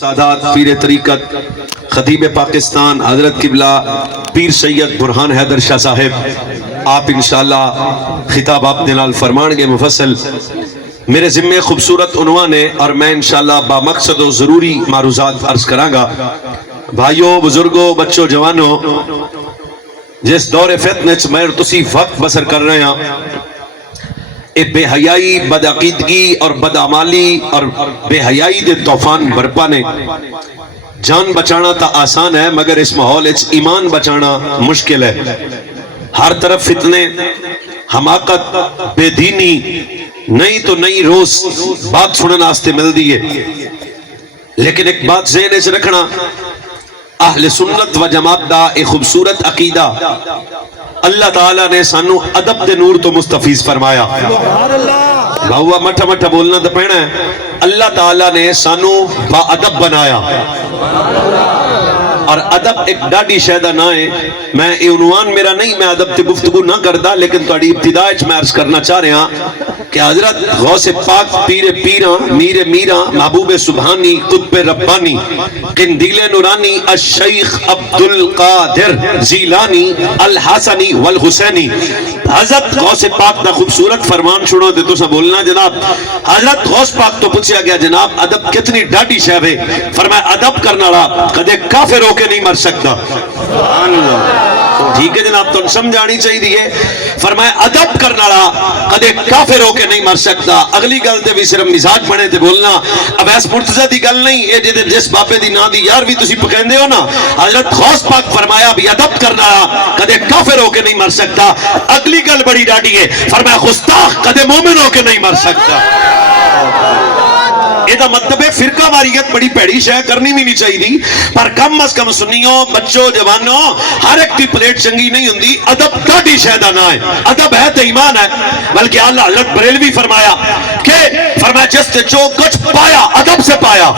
سادات پیر طریقت خطیب پاکستان حضرت قبلہ پیر سید برہان حیدر شاہ صاحب آپ انشاءاللہ خطاب آپ دلال فرمان گے مفصل میرے ذمہ خوبصورت عنوان ہے اور میں انشاءاللہ با مقصد و ضروری معروضات عرض کرانگا. بھائیوں بزرگوں بچوں جوانوں جس دور فتنہ میں تسی وقت بسر کر رہے ہیں اے بے حیائی بدعقیدگی اور بدعمالی اور بے حیائی دے طوفان برپا نے جان بچانا تا آسان ہے مگر اس ماحول اچ ایمان بچانا مشکل ہے. ہر طرف فتنے حماقت بے دینی نئی تو نئی روز بات سننا آستے مل دیئے لیکن ایک بات ذہن اچ رکھنا اہل سنت و جماعت دا ایک خوبصورت عقیدہ اللہ تعالیٰ نے سانو ادب دے نور تو مستفیض فرمایا. بھاؤا مٹھا مٹھا بولنا تو پہنا ہے اللہ تعالیٰ نے سانو با ادب بنایا اور ادب ایک ڈاڈی شہدہ نہ ہے. میں یہ عنوان میرا نہیں میں ادب تے گفتگو نہ کردا لیکن تھوڑی ابتداء میں عرض کرنا چاہ رہا کہ حضرت غوث پاک پیر پیراں میر میراں محبوب سبحانی قطب ربانی قندیل نورانی الشیخ عبد القادر زیلانی الحسنی والحسینی حضرت غوث پاک دا خوبصورت فرمان سنو دے تو سا بولنا جناب. حضرت غوث پاک تو پوچھا گیا جناب ادب کتنی ڈاڈی شہ ہے. فرمایا ادب کرنا رہا کدے کافر ہو کے نہیں مر سکتا. ٹھیک ہے جناب تو سمجھانی چاہیے دیئے. فرمایا ادب کرنا رہا کدے کافر ہو کے نہیں مر سکتا. اگلی گل تے بھی صرف مزاج بنے تے بولنا اب ایس مرتضی دی گل نہیں اے جس بابے دی نا دی یار بھی تسی پکیندے ہو نا. حضرت غوث پاک فرمایا بھی ادب کرنا رہا کدے کافر ہو کے نہیں مر سکتا. اگلی گل بڑی ڈاڈی ہے فرمایا گستاخ کدے مومن ہو کے نہیں مر سکتا. یہ مطلب ہے فرقہ واریت بڑی پیڑی شے کرنی بھی نہیں چاہیے دی پر کم از کم سنیوں بچوں جوانوں ہر ایک کی پلیٹ چنگی نہیں ہوندی. ادب ڈاڈی شہدہ نہ ہے. ادب ہے تو ایمان ہے بلکہ اللہ حضرت بریلوی فرمایا کہ فرمایا جس نے جو کچھ پایا ادب سے پایا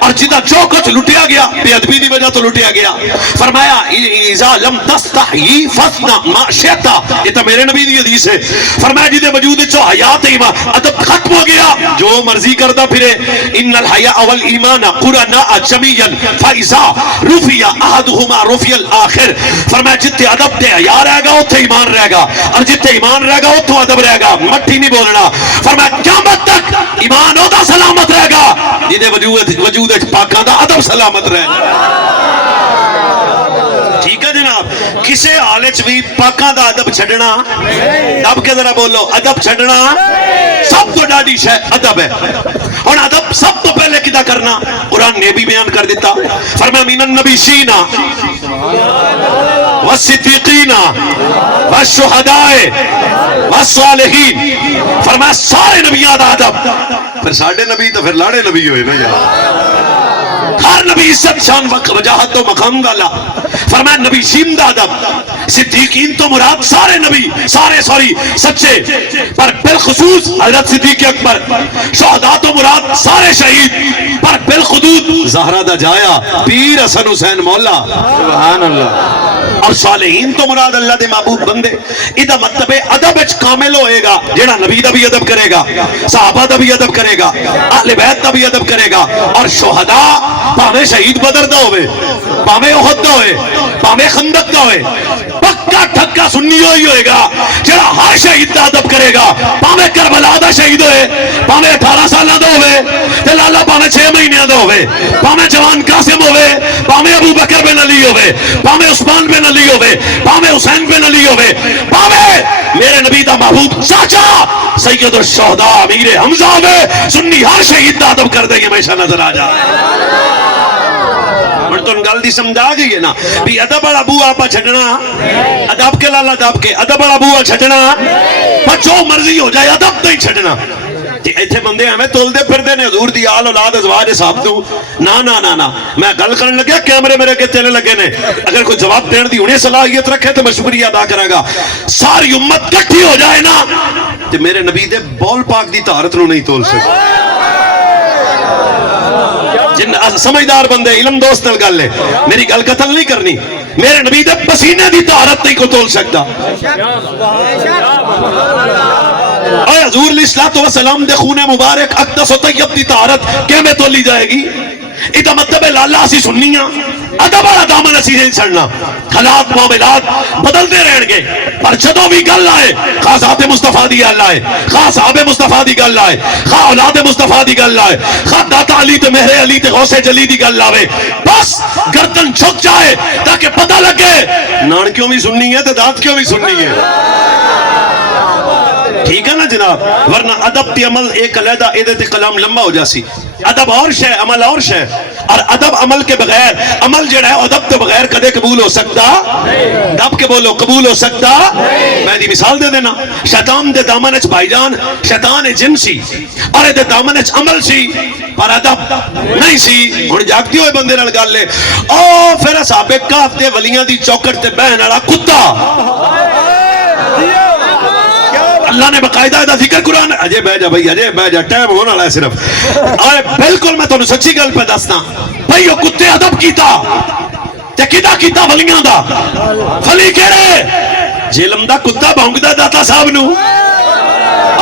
اور جدہ جو کچھ لٹیا گیا بے ادبی دی وجہ تو لٹیا گیا. فرمایا اذا لم تستحیی فصنع ما شئت. یہ تو میرے نبی دی حدیث ہے. فرمایا جدے وجود چو حیات ایمان ادب ختم ہو گیا جو مرضی کردہ پھرے. ان الحیاء والایمان قرناء جميعا فاذا رفع احدهما رفع الاخر. فرمایا جتے ادب تے حیا رہے گا اوتھے ایمان رہے گا اور جتے ایمان رہے گا اوتھوں ادب رہے گا. مٹھی نہیں بولنا. فرمایا قیامت تک ایمان اودا سلامت رہے گا جدے وجود پاکاں دا ادب سلامت رہے گا. ٹھیک ہے جناب. کسے حالت بھی پاکاں دا ادب چھڑنا دب کے ذرا بولو ادب چھڑنا سب تو ڈاڈی شے ادب ہے. اور ادب سب تو پہلے کدہ کرنا قرآن نے بھی بیان کر دیتا. فرمایا من النبیین والصدیقین والشہداء والصالحین. فرمایا سارے نبیان دا ادب. پھر ساڑھے نبی تو پھر لاڑے نبی ہوئے نا یار. ہر نبی عزت شان وجاہت و مقام والا. فرمایا نبی شیم دا ادب. صدیقین تو مراد سارے نبی سارے سچے پر بالخصوص حضرت صدیق اکبر. شہداء تو مراد سارے شہید پر بالخصوص زہرہ دا جایا پیر حسن حسین مولا سبحان اللہ. اور صالحین تو مراد اللہ دے محبوب بندے. ادھا مطلب ادب اچ کامل ہوئے گا جیڑا نبی دا بھی ادب کرے گا صحابہ دا بھی ادب کرے گا اہل بیت دا بھی ادب کرے گا. اور شہداء پاویں شہید بدر دا ہوئے پاویں احد دا ہوئے پاویں خندق دا ہوئے پکا ٹھکا سنی ہوئے گا جیڑا ہر شہید دا ادب کرے گا. پاویں کربلا دا شہید ہوئے پاویں 18 سالہ دا ہوئے تے لالا پاویں 6 مہینے دا ہوئے پاویں جوان قاسم ہوئے پاویں ابو بکر بن علی ہوئے پاویں عثمان بن علی ہوئے پاویں حسین بن علی ہوئے پاویں میرے نبی دا محبوب چاچا سید الشہداء امیر حمزہ ہوئے سنی ہر شہید دا ادب کر دیں گے ہمیشہ نظر آ جا. تو گل دی سمجھا گئی ہے نا بھی ادب والا بوا پا چھڑنا ادب کے لالا دب کے ادب والا بوا چھڑنا پر جو مرضی ہو جائے ادب تو ہی چھڑنا. ایتھے بندے ہمیں تولدے پھردے نے حضور دی آل اولاد ازواج صاحب تو نا میں گل کرنے لگیا کیمرے میرے کے چلے لگے نے. اگر کوئی جواب دین دی انہیں صلاحیت رکھے تو مشکوری ادا کرے گا. ساری امت کٹھی ہو جائے نا تو میرے نبی دے بول پاک دی طہارت نو نہیں تول سکتے. جن سمجھدار بندے علم دوست نال گل ہے میری گل قتل نہیں کرنی. میرے نبی دے پسینے دی طہارت نہیں کو تول سکتا. اے حضور علیہ السلام دے خون مبارک اقدس و طیب دی طہارت کیمیں تولی جائے گی؟ یہ مطلب ہے لالا اسی سننی ہاں ادب والا دامن اسی نہیں چڑھنا. حالات معاملات بدلتے رہن گے پر جدوں بھی گل آئے خاص ذات مصطفیٰ دی گل آئے خاص صحابہ مصطفیٰ دی گل آئے خاص اولاد مصطفیٰ دی گل آئے خاص داتا علی تے مہر علی تے غوث جلی دی گل آئے بس گردن جھک جائے تاکہ پتہ لگے نان کیوں بھی سننی ہے تے دات کیوں بھی سننی ہے. ٹھیک ہے نا جناب. ورنہ ادب تے عمل ایک علیحدہ ایدے تے کلام لمبا ہو جاسی. ادب اور شے عمل اور شے اور ادب عمل کے بغیر عمل جڑا ہے ادب تو بغیر کدے قبول ہو سکتا دب کے بولو قبول ہو سکتا. میں دی مثال دے دینا شیطان دے دامن اچ بھائی جان شیطان جن سی اور دے دامن اچ عمل سی پر ادب نہیں سی. ہن جاگتی ہوئے بندے نال گل لے او پھر اصحاب کہف تے ولیاں دی چوکٹ تے بہن والا کتا اللہ نے باقاعدہ دا ذکر قرآن اجے بہ جا بھائی اجے بہ جا ٹائم ہونے والا ہے صرف اور بالکل میں تانوں سچی گل پہ دسنا بھائی او کتے ادب کیتا تے کدا کیتا ولیاں دا ولی کیڑے جیلم دا کتا بھونکدا داتا صاحب نو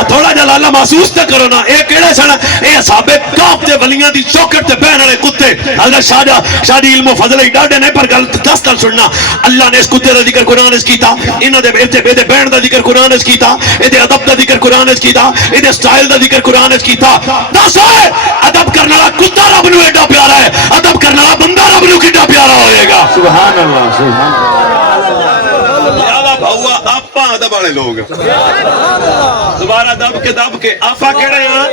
تھوڑا جا لالا محسوس تے کرو نا اے کیڑے سن اے اصحاب کہف تے ولیاں دی چوکٹ تے بہن والے کتے. حضرت شاہ علم و فضل ہی ڈاڈے نے پر گل دس تل سننا اللہ نے اس کتے دا ذکر قرآن اس کیتا انہاں دے بیٹے بہن دا ذکر قرآن اس کیتا اے دے ادب دا ذکر قرآن اس کیتا اے دے سٹائل دا ذکر قرآن اس کیتا. دس ہوئے ادب کرنے والا کتا رب نو ایڈا پیارا ہے ادب کرنے والا بندہ رب نو کیڈا پیارا ہوئے گا. سبحان اللہ سبحان اللہ. بھاؤا آپا ادب والے لوگ دوبارہ دب کے آپا کہڑے ہیں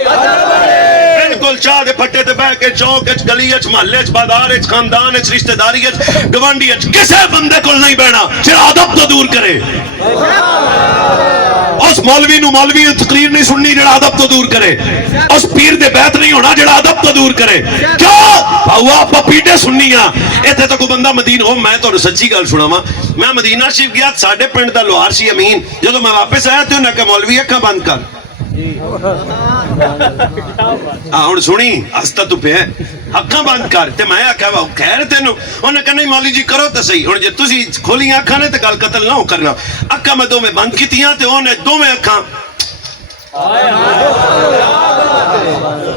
بالکل چاہ دے پھٹے تے بہ کے چوک اچ گلی اچ محلے اچ بازار اچ خاندان اچ رشتہ داری اچ گوانڈی اچ کسے بندے کول نہیں بہنا جڑا ادب تو دور کرے. اس مولوی نو مولوی تقریر نہیں سننی جڑا ادب تو دور کرے اس پیر دے بیعت نہیں ہونا جڑا ادب تو دور کرے. کیوں بھاؤا آپا پیٹے سننی ہاں ایتھے تو کوئی بندہ مدینہ ہو میں تو سچی گل سناواں میں مدینہ شریف گیا ساڈے پنڈ دا لوہار سی امین جدوں میں واپس آیا تے انہاں کہ مولوی اکھاں بند کر ہن سنی ہستا تو پہ اکھاں بند کر تے میں آکھیا وا خیر تینوں انہاں کہ نہیں مولوی جی کرو تے صحیح. ہن جے تسی کھولیاں اکھاں نے تے گل قتل نہ ہو کرنا اکھاں میں دوویں بند کیتیاں تے اونے دوویں اکھاں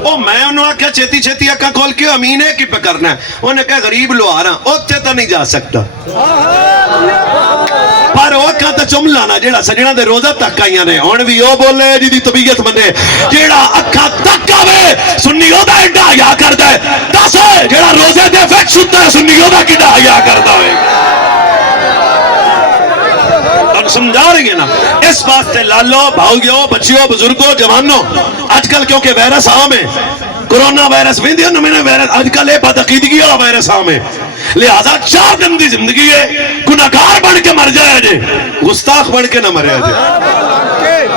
او میں انہوں آکھیا چھیتی چھیتی اکھاں کھول کے امین ہے کی پہ کرنا ہے انہیں کہا غریب لوہاراں اوتھے تو نہیں جا سکتا پر وہ اکھاں تے چم لانا جیڑا سجنا دے روزہ تک آئیاں نے ہن بھی او بولے جی دی طبیعت منے جیڑا اکھاں تک آوے سنی او دا ایڈا حیا کردا ہے دس جیڑا روزے دے وچ ستا ہے سنی او دا کیڈا حیا کردا ہوئے سمجھا رہی ہیں نا. اس واسطے لالو بھاؤیو بچیو بزرگو جوانو آج کل کیونکہ وائرس عام ہے کرونا وائرس ویندی ہے میں وائرس آج کل یہ بدعقیدگی والا وائرس عام ہے لہذا 4 دن دی زندگی ہے گناہگار بن کے مر جائے جے گستاخ بن کے نہ مریا جے.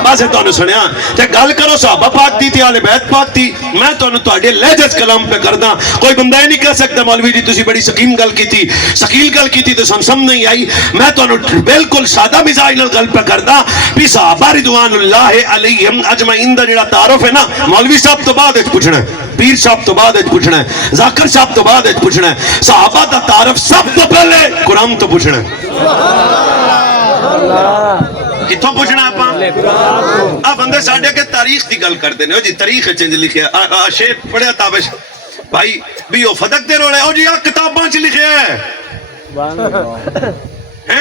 بس ہے تو سنیا تے گل کرو صحابہ پاک دی تے آل بیت پاک دی میں تواڈے لہجے کلام پہ کردا کوئی بندہ یہ نہیں کہہ سکتا مولوی جی تسی بڑی سکیم گل کیتی ثقیل گل کیتی تے سن سمجھ نہیں آئی. میں تانوں بالکل سادہ مزاج نال گل پہ کردا بھی صحابہ رضوان اللہ علیہم اجمعین دا جڑا تعارف ہے نا مولوی صاحب تو بعد وچ پوچھنا ہے پیر صاحب تو بعد وچ پوچھنا ہے ذاکر صاحب تو بعد وچ پوچھنا ہے صحابہ دا تعارف سب تو پہلے قرآن تو پوچھنا ہے. کتوں پوچھنا آپ بندے ساڈے کے تاریخ دی گل کرتے ہیں جی تاریخ چنج لکھے شیر پڑھیا تابش بھائی بھی وہ فدق دے روڑے او جی کتاباں چ لکھے ہیں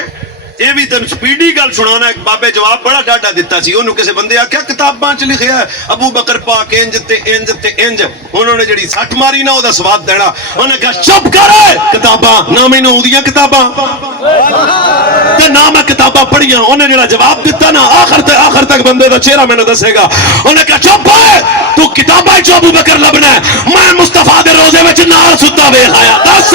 یہ بھی تن سپیڈی گل سنانا ایک بابے جواب بڑا ڈاڈا دیتا سی انہوں کسے بندے آکھیا کتاباں چ لکھیا ہے ابو بکر پاک انج تے انج تے انج انہوں نے جڑی سٹ ماری نا او دا سواد دینا انہوں نے کہا چپ کر کتاباں نہ مینوں اودیاں کتاباں تے نہ میں کتاباں پڑھیاں انہیں جڑا جواب دیتا نا آخر تک بندے دا چہرہ میں نے دسے گا انہیں کہا چپ ہے تو کتاباں چ ابو بکر لبنا ہے میں مصطفیٰ دے روزے وچ نال ستا ویکھ آیا دس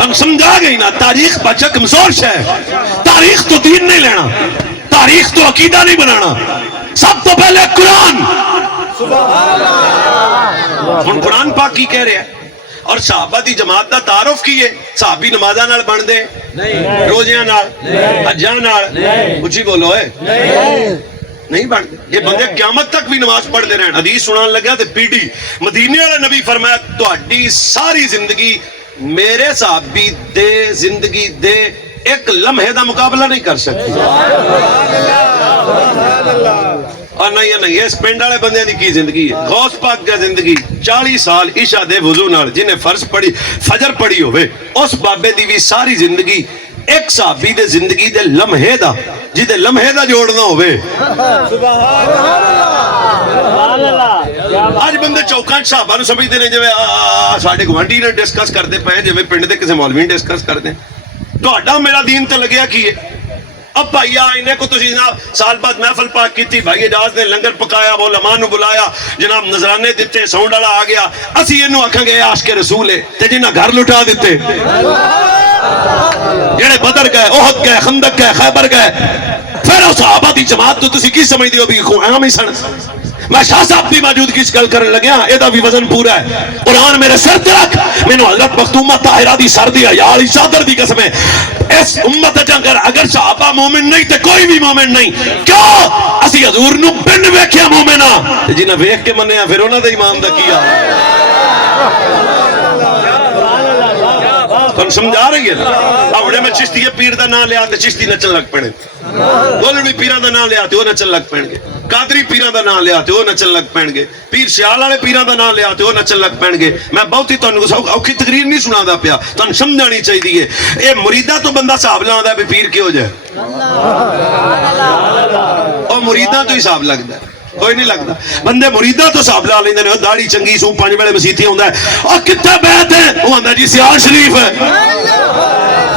تم سمجھا گئی نا تاریخ بچہ کمزور ہے تاریخ تو دین نہیں لینا تاریخ تو عقیدہ نہیں بنانا سب تو پہلے قرآن ہن قرآن پاک کی کہہ رہے ہیں اور صحابہ دی جماعت دا تعارف کیے صحابی نمازاں نال بن دے روزیاں نال حجاں نال اچھی بولو ہے نہیں بن دے یہ بندے قیامت تک بھی نماز پڑھ دے رہے ہیں حدیث سنان لگا تے پیڑی مدینے والے نبی فرمایا تہاڈی ساری زندگی میرے صحابی دے زندگی دے ایک لمحے دا مقابلہ نہیں کر سکتی اور نہیں اس پنڈ والے بندے دی کی زندگی ہے. غوث پاک دی زندگی 40 سال عشاء دے وضو نال جنہیں فرض پڑھی فجر پڑھی ہوئے اس بابے دی بھی ساری زندگی ایک صحابی دے زندگی دے لمحے دا جدے لمحے دا جوڑنا ہوئے. آج بندے چوکاں صحابہ نو سمجھتے ہیں جو ساڈے گوانڈی نے ڈسکس کرتے پے جو پنڈ دے کسی مولوی نے ڈسکس کرتے ہیں. تہاڈا میرا دین تے لگیا کی ہے؟ اب بھائی انہیں کو تسی جناب سال بعد محفل پاک کی تھی بھائی اجاز نے لنگر پکایا علماء نو بلایا جناب نذرانے دیتے ساؤنڈ والا آ گیا اسی اینو آکھاں گے عاشق رسول ہے تے جنہاں گھر لٹا دیتے جڑے بدر گئے احد گئے خندق گئے خیبر گئے پھر اس صحابہ دی جماعت تو تسی کی سمجھ دیو بھی عام ہی سن. میں شاہ صاحب دی موجود کس گل کرن لگیا اے دا بھی وزن پورا ہے. قرآن میرے سر تے رکھ مینوں حضرت مختومہ طاہرہ دی سر دی حیا والی چادر دی قسم ہے اس امت اگر صحابہ مومن نہیں تے کوئی بھی مومن نہیں. کیوں اسی حضور نو پنڈ ویکھیا مومن ہاں تے جنہاں ویکھ کے منیا پھر انہاں دے ایمان دا کی حال ہے. سمجھا رہی ہے نا میں چشتی پیر دا نام لیا تے چشتی نچن لگ پڑے گولڑی پیران دا نام لیا تے وہ نچن لگ پڑیں گے قادری پیران دا نام لیا تے وہ نچن لگ پڑیں گے پیر سیال والے پیران دا نام لیا تے وہ نچن لگ پڑیں گے. میں بہت ہی تانوں اوکھی تقریر نہیں سنا دا پیا تانوں سمجھانی چاہیے اے مریداں تو بندہ حساب لاوندا ہے پیر کیوں جائے او مریداں تو حساب لگدا ہے کوئی نہیں لگتا. بندے مریداں تو حساب لا لیندے نے داڑھی چنگی سو 5 ویلے مسیتی ہوندا ہے اور کتھے بیت ہے وہ آندا جی سیال شریف ہے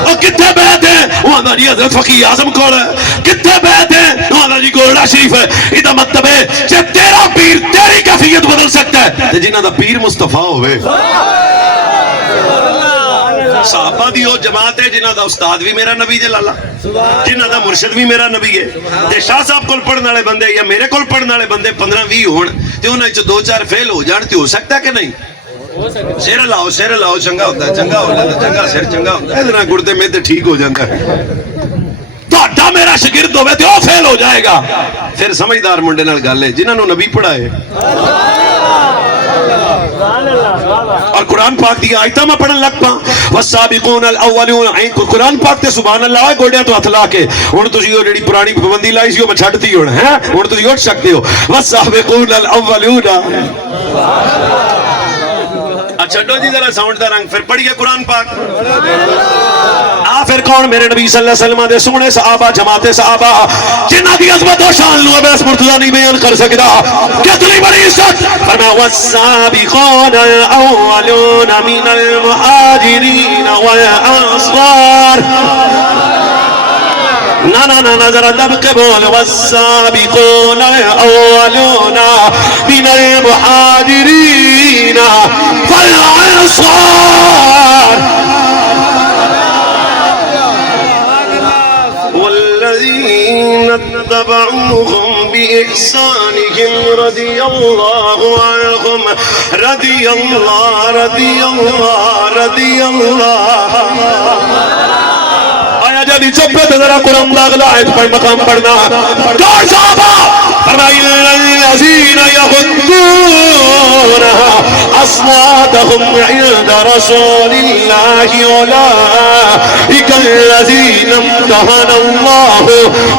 اور کتھے بیت ہے وہ آندا جی حضرت فقیہ اعظم کول ہے کتھے بیت ہے وہ آندا جی گولڑا شریف ہے. ادا مطلب ہے کہ تیرا پیر تیری کیفیت بدل سکتا ہے تے جنہاں دا پیر مصطفیٰ ہوئے. صحابہ دی وہ جماعت ہے جنہاں دا استاد بھی میرا نبی جے لالا جنہاں دا مرشد بھی میرا نبی ہے تے شاہ صاحب کول پڑھن والے بندے یا میرے کول پڑھن والے بندے 15-20 ہون تے انہاں وچ 2-4 فیل ہو جان تے ہو سکتا ہے کہ نہیں. سر لاؤ چنگا ہوتا ہے چنگا ہو جاتا چنگا سر چنگا ہوتا ہے ادھر گردے میں تے ٹھیک ہو جاتا ہے. تہاڈا میرا شاگرد ہوے تے او فیل ہو جائے گا. پھر سمجھدار منڈے نال گل ہے جنہاں نو نبی پڑھائے اور قرآن پاک دی آیتاں میں پڑھن لگ پاں والسابقون الاولون قرآن پاک تے سبحان اللہ گوڑیاں تو ہتھ لا کے ہن تسی او جڑی پرانی پابندی لائی سی او میں چھڈتی ہن ہیں ہن تسی اٹھ سکتے ہو والسابقون الاولون. چھڈو جی ذرا ساؤنڈ دا رنگ پھر پڑھیے قرآن پاک. پھر کون میرے نبی صلی اللہ علیہ وسلم دے سونے صحابہ جماعت صحابہ جنہاں دی عظمت و شان نو ابس مرتضی نہیں بیان کر سکدا کتنی بڑی عزت. فرمایا والسابقون الاولون من المہاجرین والانصار نا ذرا دب کے بول والسابقون الاولون من المہاجرین والانصار والذین اتبعوهم بإحسانهم رضی اللہ عنہم رضی اللہ جدی چپے تے ذرا قرآن دا اگلا ایت پر مقام پڑھنا کون صحابہ فرمایا الذین یغضون اصواتهم عند رسول اللہ اولئک الذین امتحن اللہ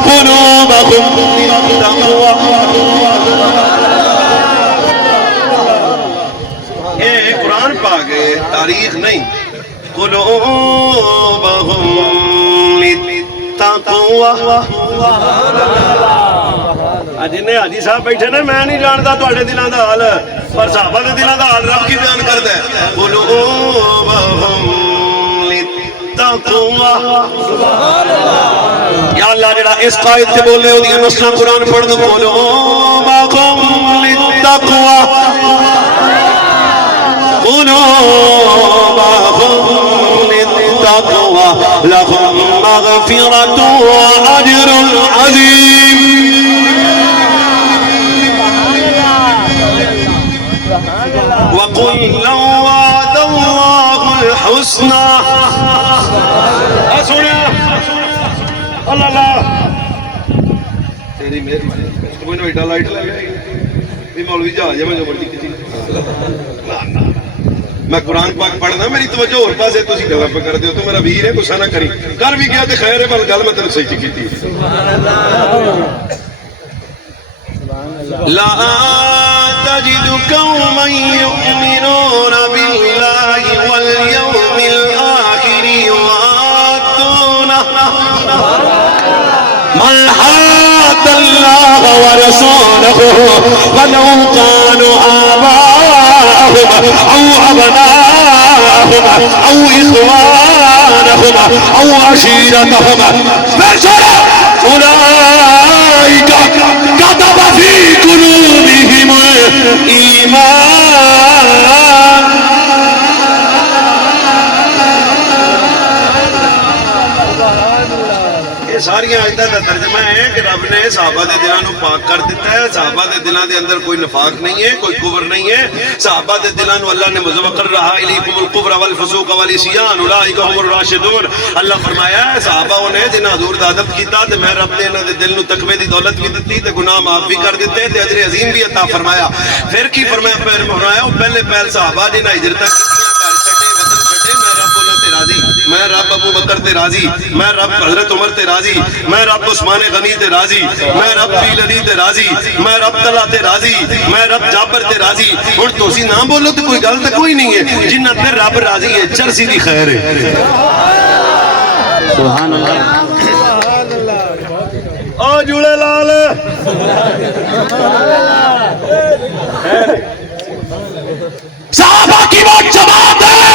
قلوبهم للتقوی. یہ قرآن پاک ہے تاریخ نہیں. قلوبهم جنہیں حاجی صاحب بیٹھے نے میں نہیں جانتا تواڈے دلاں دا حال پر صحابہ دے دلاں دا حال رب کی بیان کردا ہے. قلوبهم للتقوى یا اللہ جڑا اس قائد تے بولے او دی نسلاں قرآن پڑھ دو. قلوبهم للتقوى قلوبهم للتقوى لهم مغفرة وأجر عظيم. وقل لو وعد الله الحسنى اللہ تیری مہربانی کوئی نہ بیٹا لائٹ لگا یہ مولوی جہاز ہے میں جو مرضی کسی میں قرآن پاک پڑھنا میری توجہ اور پاسے تسی گلاں پہ کر دیو تو میرا ویر ہے غصہ نہ کری کر بھی گیا تے خیر ہے بل گل میں تینوں صحیح کیتی. لا تجد قوما يؤمنون بالله واليوم الآخر يوادون من حاد الله ورسوله ولو كانوا آباءهم أو أبناءهم أو إخوانهم أو عشيرتهم أولئك كتب في قلوبهم الإيمان. یہ ساری آیتاں کا ترجمہ ہے کہ رب نے صحابہ دے دلوں کو پاک کر دیتا ہے. صحابہ دے دلوں دے اندر کوئی نفاق نہیں ہے, کوئی کفر نہیں ہے. صحابہ دے دلوں کو اللہ نے مزوقر رہا الیکم الکفر والفسوق والعصیان اولئک هم الراشدون. اللہ فرمایا ہے صحابہ نے جنہاں حضور دا ادب کیتا تے میں رب نے انہاں دے دل نو تقوی دی دولت بھی دتی تے گناہ معاف بھی کر دیتے تے اجر عظیم بھی عطا فرمایا. پھر کی فرمایا پہلے پہل صحابہ جنہاں ہجرتاں میں رب ابو بکر تے راضی, میں رب حضرت عمر تے راضی, میں رب عثمان غنی تے راضی, میں رب بیل علی تے راضی, میں رب طلحہ تے راضی, میں رب جابر تے راضی. ہن تسی نہ بولو تے کوئی گل تے کوئی نہیں ہے. جنہ تے رب راضی ہے چرسی دی خیر ہے. سبحان اللہ. او جوڑے لال صحابہ کی وہ جماعت ہے.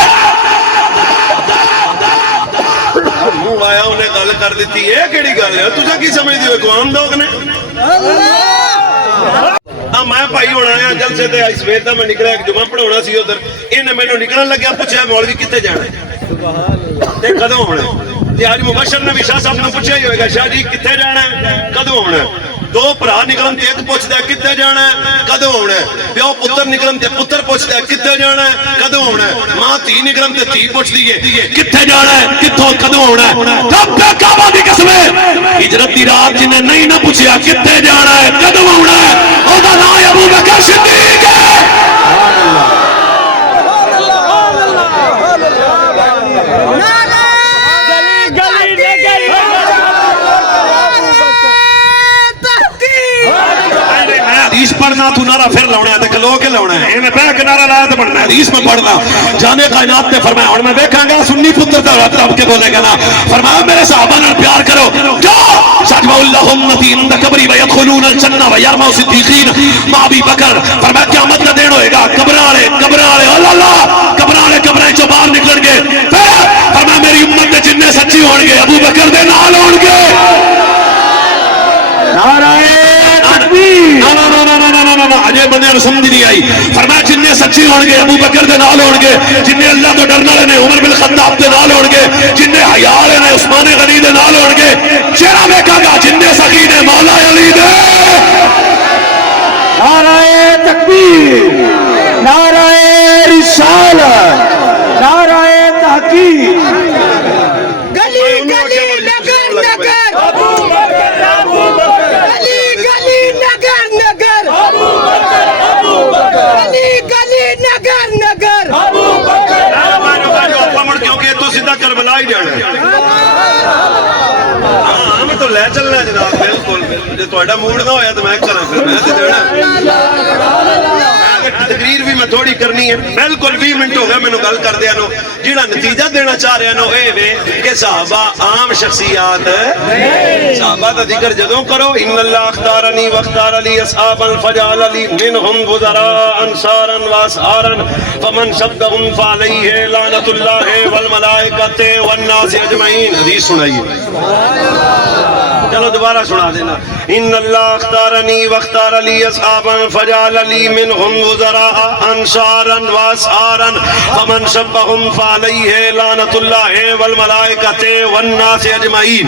منہ آیا انہیں گل کر دیتی ہے. کیڑی گل ہے تجھے کی سمجھ دیو اقوام لوگ نے میں بھائی ہونا ہے جلسے تے اس ویت دا میں نکلا ایک جمعہ پڑھاونا سی ادھر. انہیں مینوں نکلن لگیا پوچھا مولوی کتے جانا تے کدوں ہونا. تے آج مبشر نے بھی شاہ صاحب نے پوچھا ہی ہوئے گا شاہ جی کتے جانا کدوں ہونا. دو بھرا نکلن تے ایک پوچھدا ہے کتے جانا کدوں ہونا. پیو پتر نکلن تے پتر پوچھدا ہے کتے جانا کدوں ہونا. ماں تھی نکلن تے تھی پوچھدی ہے کتے جانا ہے کتھوں کدوں ہونا. رب کعبہ دی قسم ہجرت دی رات جنہیں نہیں نہ پوچھیا کتے جانا ہے کدوں ہونا ہے او دا نام ابو بکر صدیق ہے. حدیث پڑھنا تو نعرہ پھر لاؤنا ہے تے کلو کے لاؤنا ہے. میں بیٹھ کے نعرہ لایا تے پڑھنا ہے. حدیث میں پڑھنا جانے کائنات نے فرمایا اور میں دیکھاں گا سنی پتر تے رب کے بولے گا نا فرمایا میرے صحابہ نال پیار کرو جو سجوا اللہ امتی عند قبری ويدخلون الجنہ ويرموا صدیقین مع ابی بکر. فرمایا قیامت کا دن ہوئے گا قبراں والے اللہ قبراں والے قبریں چوں باہر نکلن گے. پھر فرمایا میری امت دے جننے سچی ہون گے ابو بکر دے نال ہون گے. نعرہ تکبیر. اجے بندے نوں سمجھ نہیں آئی. فرمایا جننے سچے ہون گے ابو بکر دے نال ہون گے, جننے اللہ تو ڈرن والے نے عمر بن خطاب دے نال ہون گے, جننے حیا والے نے عثمان غنی دے نال ہون گے. چہرہ ویکھاں گا جننے سخی نے مولا علی دے. نعرہ تکبیر, نعرہ رسالت, نعرہ تحقیق. گلی گلی نگر نگر گلی گلی نگر نگر گلی گلی نگر نگر کیونکہ تو سیدھا کربلا ہی جانا ہے. ہاں میں تو لے چلنا ہے جناب. بالکل جے تہاڈا موڈ نہ ہویا تو میں کراں پھر میں تے دینا. تقریر بھی میں تھوڑی کرنی ہے. بالکل 20 منٹ ہو گئے مینوں گل کردیاں نو. جہاں نتیجہ دینا چاہ رہا نو اے وے کہ صحابہ عام شخصیات صحابہ دا ذکر جدوں کرو ان اللہ اختارنی واختار لی اصحابا فجعل لی منہم وزراء انصارا واسعارا فمن شبہم فعلیہ لعنت اللہ والملائکۃ والناس اجمعین. حدیث سنائیے. چلو دوبارہ سنا دینا. ان اللہ اختارنی واختار لی اصحابا فجعل لی منہم وزراء انصارا واسعارا فمن شبہم فعلیہ لعنت اللہ والملائکۃ والناس اجمعین.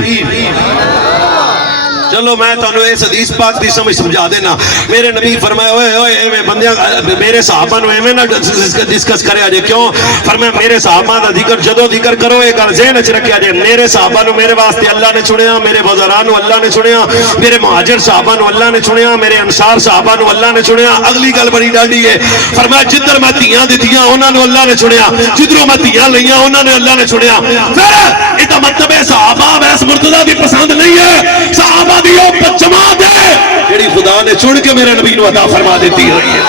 چلو میں تانوں اس حدیث پاک دی سمجھ سمجھا دینا. میرے نبی فرمایا اوئے اوئے ایویں بندیاں میرے صحابہ نو ایویں نہ ڈسکس کریا جے. کیوں فرمایا میرے صحابہ دا ذکر جدوں ذکر کرو اے گل ذہن وچ رکھیا جے میرے صحابہ نو میرے واسطے اللہ نے چنیا, میرے وزراء نو اللہ نے چنیا, میرے مہاجر صحابہ نو اللہ نے چنیا, میرے انصار صحابہ نو اللہ نے چنیا. اگلی گل بڑی ڈاڈی ہے. فرمایا جدھر میں تیاں دتیاں انہاں نو اللہ نے چنیا, جدھروں میں تیاں لئیاں انہاں نے اللہ نے چنیا. پھر یہ مطلب ہے صحابہ ویس مرتضی دی پسند نہیں ہے، صحابہ دی وہ جماعت ہے جڑی خدا نے چن کے میرے نبی نو عطا فرما دیتی ہوئی ہے۔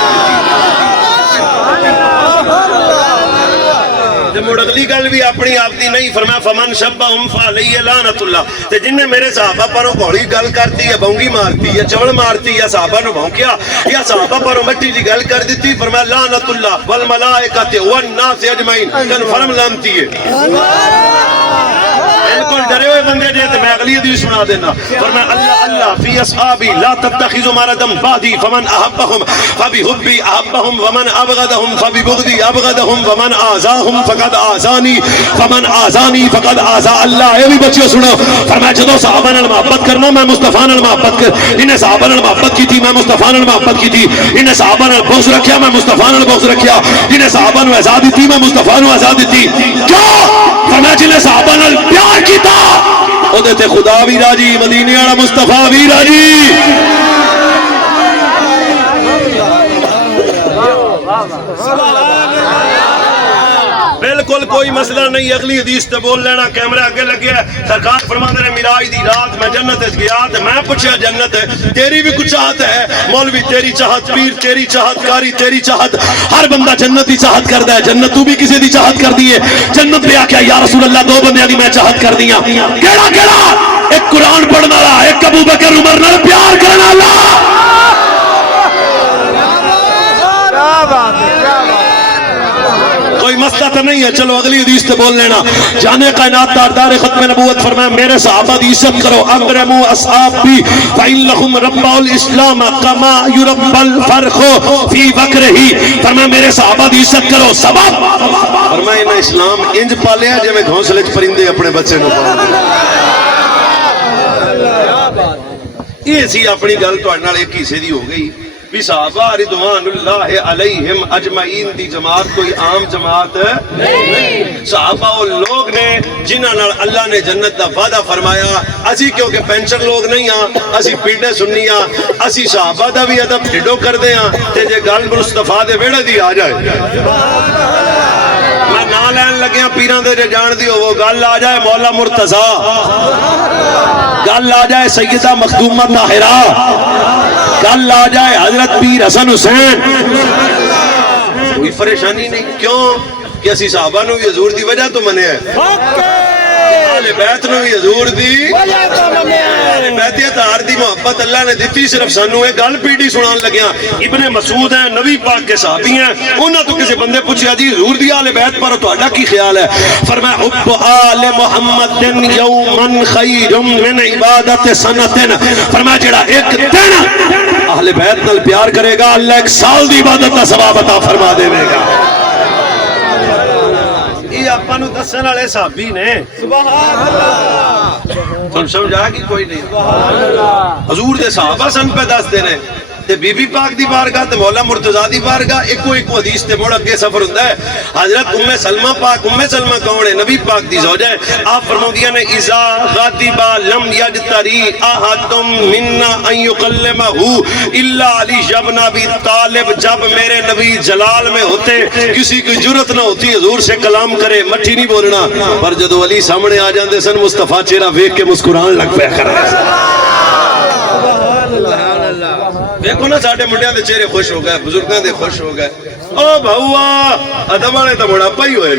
مڑ اگلی گل بھی اپنی آپ دی نہیں، فرمایا فمن شبہم فعلیہ لعنت اللہ، تے جن نے میرے صحابہ پروں گھوڑی گل کرتی یا بونگی مارتی یا چوڑ مارتی یا صحابہ نو بھونکیا یا صحابہ پروں مٹی دی گل کر دیتی، فرمایا لعنت اللہ والملائکۃ والناس اجمعین، کنفرم لعنتی ہے۔ بالکل ڈرے ہوئے بندے جے تے میں اگلی حدیث سنا دینا، فرمایا اللہ اللہ فی اصحابی لا تتخذوا مردا بعدی فمن احبهم فبحبی احبهم ومن ابغضهم فببغضی ابغضهم ومن آذاهم فقد آذانی فمن آذانی فقد آذا اللہ۔ یہ بھی بچیوں سنو، فرمایا جدو صحابہ نال محبت کرنا میں مصطفیٰ نال محبت کر، انہیں صحابہ نال محبت کی تھی میں مصطفیٰ نال محبت کی تھی، انہیں صحابہ نال بغض رکھیا میں مصطفیٰ نال بغض رکھیا، انہیں صحابہ نو آزادی تھی میں مصطفیٰ نو آزادی تھی۔ کیوں؟ فرمایا جنہیں صحابہ نال پیار کیتا او دے تے خدا بھی راجی، مدینے والا مصطفیٰ بھی راجی۔ بالکل کوئی مسئلہ نہیں، اگلی حدیث تے بول لینا، کیمرہ آگے لگے ہے۔ سرکار فرماتے ہیں معراج دی رات میں جنت اس گیا تے میں پوچھا جنت ہے تیری بھی کچھ چاہت ہے؟ مولوی تیری چاہت، پیر تیری چاہت، کاری تیری چاہت، ہر بندہ جنت دی چاہت کردا ہے، جنت تو بھی کسی دی چاہت کر دی ہے۔ جنت پہ آکھیا یا رسول اللہ دو بندیاں دی میں چاہت کر دیاں، کیڑا کیڑا؟ ایک قرآن پڑھنا والا، ایک ابو بکر عمر نال پیار کرنا والا۔ کوئی مسئلہ تو نہیں ہے، چلو اگلی حدیث تے بول لینا۔ جانے کائنات تاجدار ختم نبوت فرمایا میرے صحابہ دی عزت کرو، اکرموا اصحابی فإنهم ربوا الاسلام کما یربى الفرخ فی بکرہ، فرمایا میرے صحابہ دی عزت کرو، سبب فرمایا انہیں اسلام انج پالیا جے میں گھونسلے وچ پرندے اپنے بچے نو پالدے۔ یہ سی اپنی گل تہاڈے نال ایک حصے دی ہو گئی بھی صحابہ رضوان اللہ علیہم اجمعین دی جماعت کوئی عام جماعت نہیں، صحابہ وہ لوگ نے جنہاں نال اللہ نے جنت دا وعدہ فرمایا۔ اسی کیونکہ پینشن لوگ نہیں ہاں، اسی پیڑے سننی ہاں، اسی صحابہ دا بھی ادب ڈھڈو کر دے ہاں، تے جے گل مصطفیٰ دے ویڑے دی آ جائے میں نہ لین لگیا پیران دے جے جان دی ہو، وہ گل آ جائے مولا مرتضی، گل آ جائے سیدہ مخدومہ طاہرہ، گل آ جائے حضرت پیر حسن حسین، کوئی پریشانی نہیں۔ کیوں کہ اسی صحابہ نو بھی حضور دی وجہ تو منے ہے، اہل بیت نو بھی حضور دی اہل بیت اتحار دی محبت اللہ نے دیتی، صرف سانو ایک گل پیڑی سنان لگیا۔ ابن مسعود ہیں، نبی پاک کے صحابی ہیں، انہاں تو کسی بندے پوچھا جی حضور دی اہل بیت پر تہاڈا کی خیال ہے؟ فرمایا حب آل محمد یوما خیر من عبادت سنۃ، فرمایا جڑا ایک دن اہل بیت نال پیار کرے گا اللہ ایک سال دی عبادت کا ثواب عطا فرما دے گا۔ یہ آپا نو دسن والے صحابی نے، سبحان اللہ، تم سمجھا کہ کوئی نہیں، حضور دے صحابہ سن پہ دس دے نے تے بی بی پاک دی بارگاہ تے مولا مرتضی دی بارگاہ ایکو حدیث تے مڑ اگے سفر ہوندا ہے۔ حضرت ام سلمہ پاک، ام سلمہ کون ہے؟ نبی پاک دی زوجہ ہے۔ آپ فرماندیاں نے اذا غضب لم یجتری احد منا ان یکلمہ الا علی ابن ابی طالب، جب میرے نبی جلال میں ہوتے کسی کی جرت نہ ہوتی حضور سے کلام کرے، مٹھی نہیں بولنا، پر جدو علی سامنے آ جاندے سن مصطفیٰ چہرہ ویکھ کے مسکران لگ پیا کرتے سن۔ دیکھو نا ساڈے منڈیاں دے چہرے خوش ہو گئے، بزرگاں دے خوش ہو گئے، او بھاؤا ادب والے تو بڑا پائی ہوئے۔